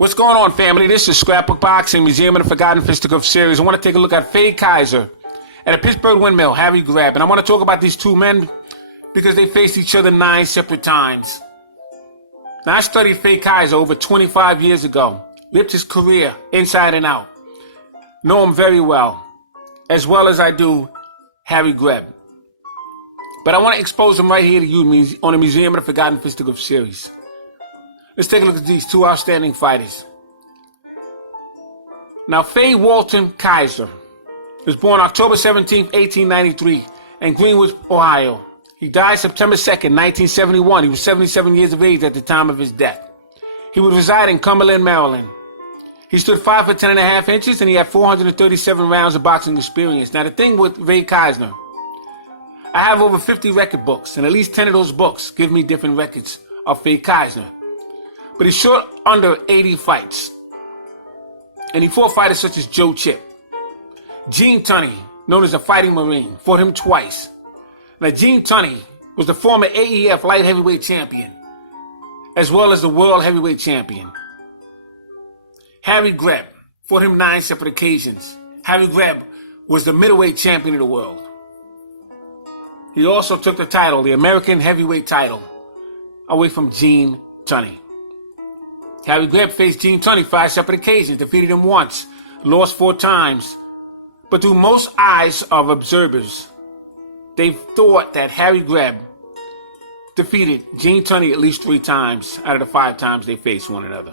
What's going on, family? This is Scrapbook Boxing, Museum of the Forgotten Fisticuffs series. I want to take a look at Faye Kaiser and a Pittsburgh windmill, Harry Greb. And I want to talk about these two men because they faced each other 9 separate times. Now, I studied Faye Kaiser over 25 years ago, lived his career inside and out, know him very well as I do Harry Greb. But I want to expose him right here to you on the Museum of the Forgotten Fisticuffs series. Let's take a look at these two outstanding fighters. Now, Faye Walton Kaiser was born October 17, 1893 in Greenwood, Ohio. He died September 2nd, 1971. He was 77 years of age at the time of his death. He would reside in Cumberland, Maryland. He stood 5 foot 10 and a half inches, and he had 437 rounds of boxing experience. Now, the thing with Faye Kaiser, I have over 50 record books, and at least 10 of those books give me different records of Faye Kaiser. But he shot under 80 fights. And he fought fighters such as Joe Chip. Gene Tunney, known as a fighting Marine, fought him twice. Now, Gene Tunney was the former AEF light heavyweight champion, as well as the world heavyweight champion. Harry Greb fought him 9 separate occasions. Harry Greb was the middleweight champion of the world. He also took the title, the American heavyweight title, away from Gene Tunney. Harry Greb faced Gene Tunney 5 separate occasions, defeated him once, lost 4 times. But through most eyes of observers, they thought that Harry Greb defeated Gene Tunney at least 3 times out of the 5 times they faced one another.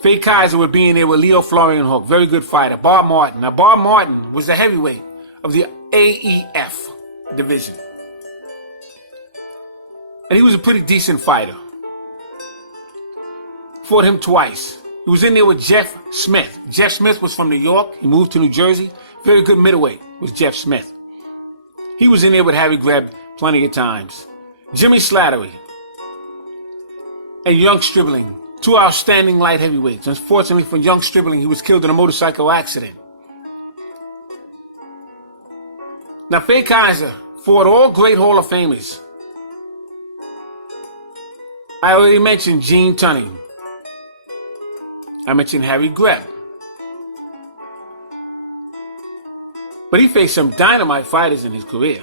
Faye Kaiser would be in there with Leo Florian Hook, very good fighter. Bob Martin. Now, Bob Martin was the heavyweight of the AEF division. And he was a pretty decent fighter. Fought him twice. He was in there with Jeff Smith. Jeff Smith was from New York. He moved to New Jersey. Very good middleweight was Jeff Smith. He was in there with Harry Greb plenty of times. Jimmy Slattery and Young Stribling, 2 outstanding light heavyweights. Unfortunately for Young Stribling, he was killed in a motorcycle accident. Now, Faye Kaiser fought all great Hall of Famers. I already mentioned Gene Tunney. I mentioned Harry Greb. But he faced some dynamite fighters in his career.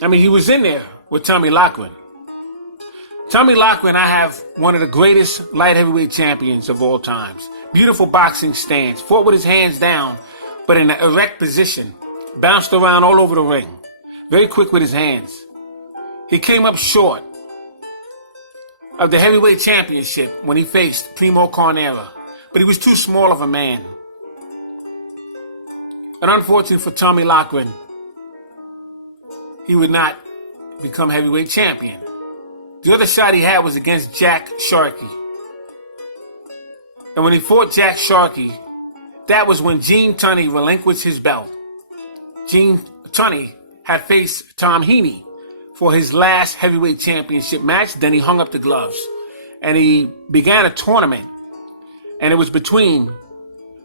I mean, he was in there with Tommy Loughran. Tommy Loughran, I have one of the greatest light heavyweight champions of all times. Beautiful boxing stance, fought with his hands down, but in an erect position, bounced around all over the ring. Very quick with his hands. He came up short of the heavyweight championship when he faced Primo Carnera, but he was too small of a man. And unfortunately for Tommy Loughran, he would not become heavyweight champion. The other shot he had was against Jack Sharkey. And when he fought Jack Sharkey, that was when Gene Tunney relinquished his belt. Gene Tunney had faced Tom Heaney for his last heavyweight championship match. Then he hung up the gloves and he began a tournament. And it was between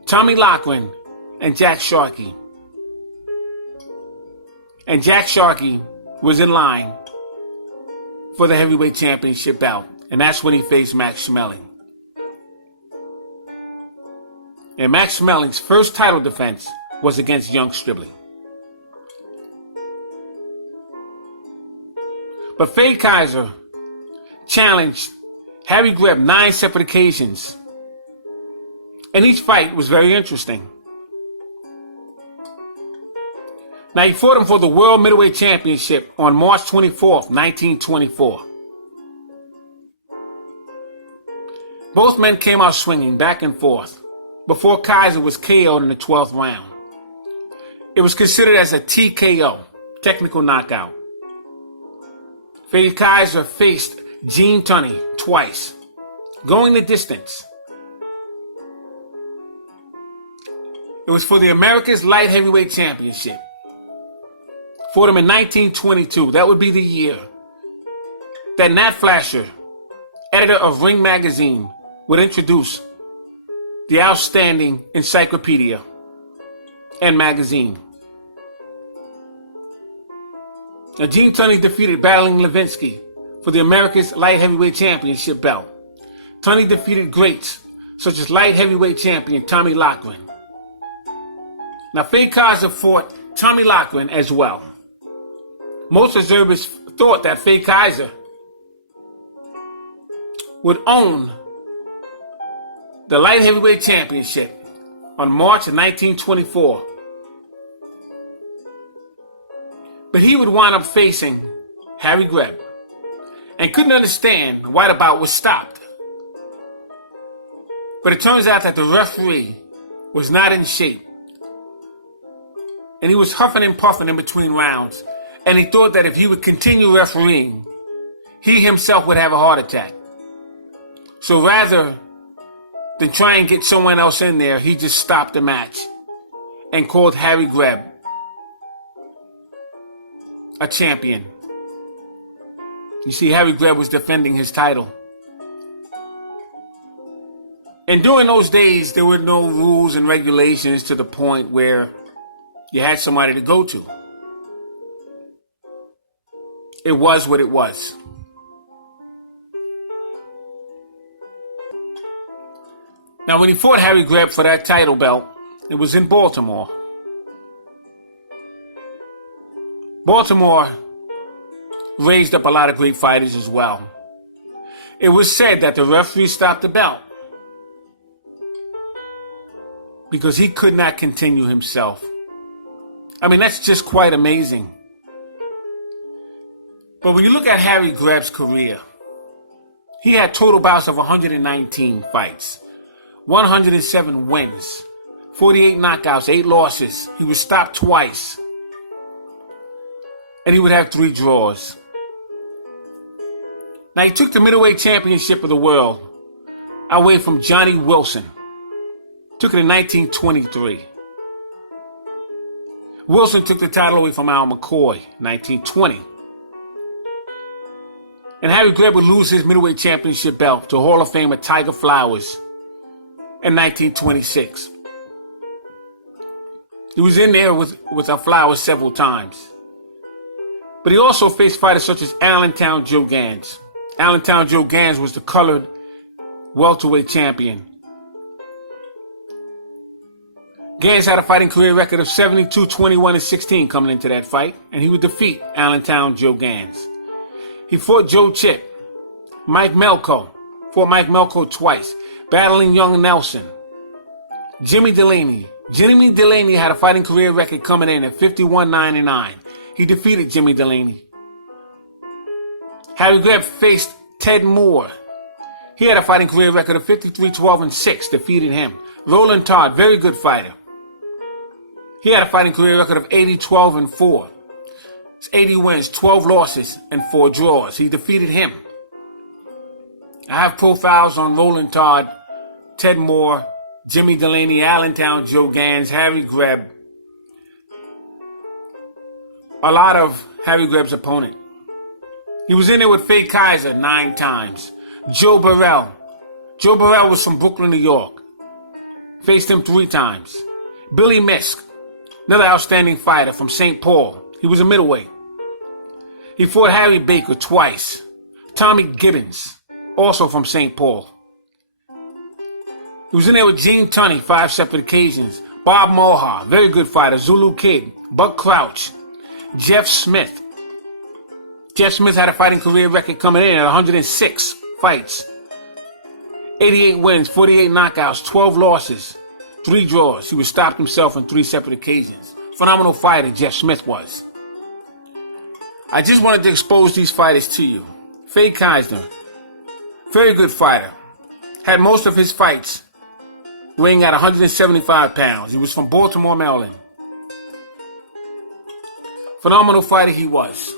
Tommy Loughran and Jack Sharkey. And Jack Sharkey was in line for the heavyweight championship bout. And that's when he faced Max Schmeling. And Max Schmeling's first title defense was against Young Stribling. But Faye Kaiser challenged Harry Greb 9 separate occasions. And each fight was very interesting. Now, he fought him for the World Middleweight Championship on March 24th, 1924. Both men came out swinging back and forth before Kaiser was KO'd in the 12th round. It was considered as a TKO, technical knockout. Faye Kaiser faced Gene Tunney twice, going the distance. It was for the America's Light Heavyweight Championship. Fought him in 1922. That would be the year that Nat Flasher, editor of Ring Magazine, would introduce the outstanding encyclopedia and magazine. Now, Gene Tunney defeated Battling Levinsky for the America's Light Heavyweight Championship belt. Tunney defeated greats such as light heavyweight champion Tommy Loughran. Now, Faye Kaiser fought Tommy Loughran as well. Most observers thought that Faye Kaiser would own the light heavyweight championship on March of 1924. But he would wind up facing Harry Greb and couldn't understand why the bout was stopped. But it turns out that the referee was not in shape. And he was huffing and puffing in between rounds. And he thought that if he would continue refereeing, he himself would have a heart attack. So rather than try and get someone else in there, he just stopped the match and called Harry Greb a champion. You see, Harry Greb was defending his title. And during those days, there were no rules and regulations to the point where you had somebody to go to. It was what it was. Now, when he fought Harry Greb for that title belt, it was in Baltimore. Baltimore raised up a lot of great fighters as well. It was said that the referee stopped the belt because he could not continue himself. I mean, that's just quite amazing. But when you look at Harry Greb's career, he had total bouts of 119 fights, 107 wins, 48 knockouts, 8 losses. He was stopped twice. And he would have 3 draws. Now, he took the middleweight championship of the world away from Johnny Wilson. Took it in 1923. Wilson took the title away from Al McCoy in 1920. And Harry Greb would lose his middleweight championship belt to Hall of Famer Tiger Flowers in 1926. He was in there with Flowers several times. But he also faced fighters such as Allentown Joe Gans. Allentown Joe Gans was the colored welterweight champion. Gans had a fighting career record of 72, 21, and 16 coming into that fight, and he would defeat Allentown Joe Gans. He fought Joe Chick, Mike Melko, fought Mike Melko twice, battling young Nelson. Jimmy Delaney. Jimmy Delaney had a fighting career record coming in at 51-99. He defeated Jimmy Delaney. Harry Greb faced Ted Moore. He had a fighting career record of 53-12-6, defeated him. Roland Todd, very good fighter. He had a fighting career record of 80-12-4. It's 80 wins, 12 losses, and 4 draws. He defeated him. I have profiles on Roland Todd, Ted Moore, Jimmy Delaney, Allentown Joe Gans, Harry Greb. A lot of Harry Greb's opponent. He was in there with Faye Kaiser 9 times. Joe Burrell. Joe Burrell was from Brooklyn, New York. Faced him 3 times. Billy Misk, another outstanding fighter from St. Paul. He was a middleweight. He fought Harry Baker twice. Tommy Gibbons, also from St. Paul. He was in there with Gene Tunney 5 separate occasions. Bob Mohar, very good fighter. Zulu Kid, Buck Crouch, Jeff Smith. Jeff Smith had a fighting career record coming in at 106 fights. 88 wins, 48 knockouts, 12 losses, 3 draws. He was stopped himself on 3 separate occasions. Phenomenal fighter, Jeff Smith was. I just wanted to expose these fighters to you. Faye Kaiser, very good fighter. Had most of his fights weighing at 175 pounds. He was from Baltimore, Maryland. Phenomenal fighter he was.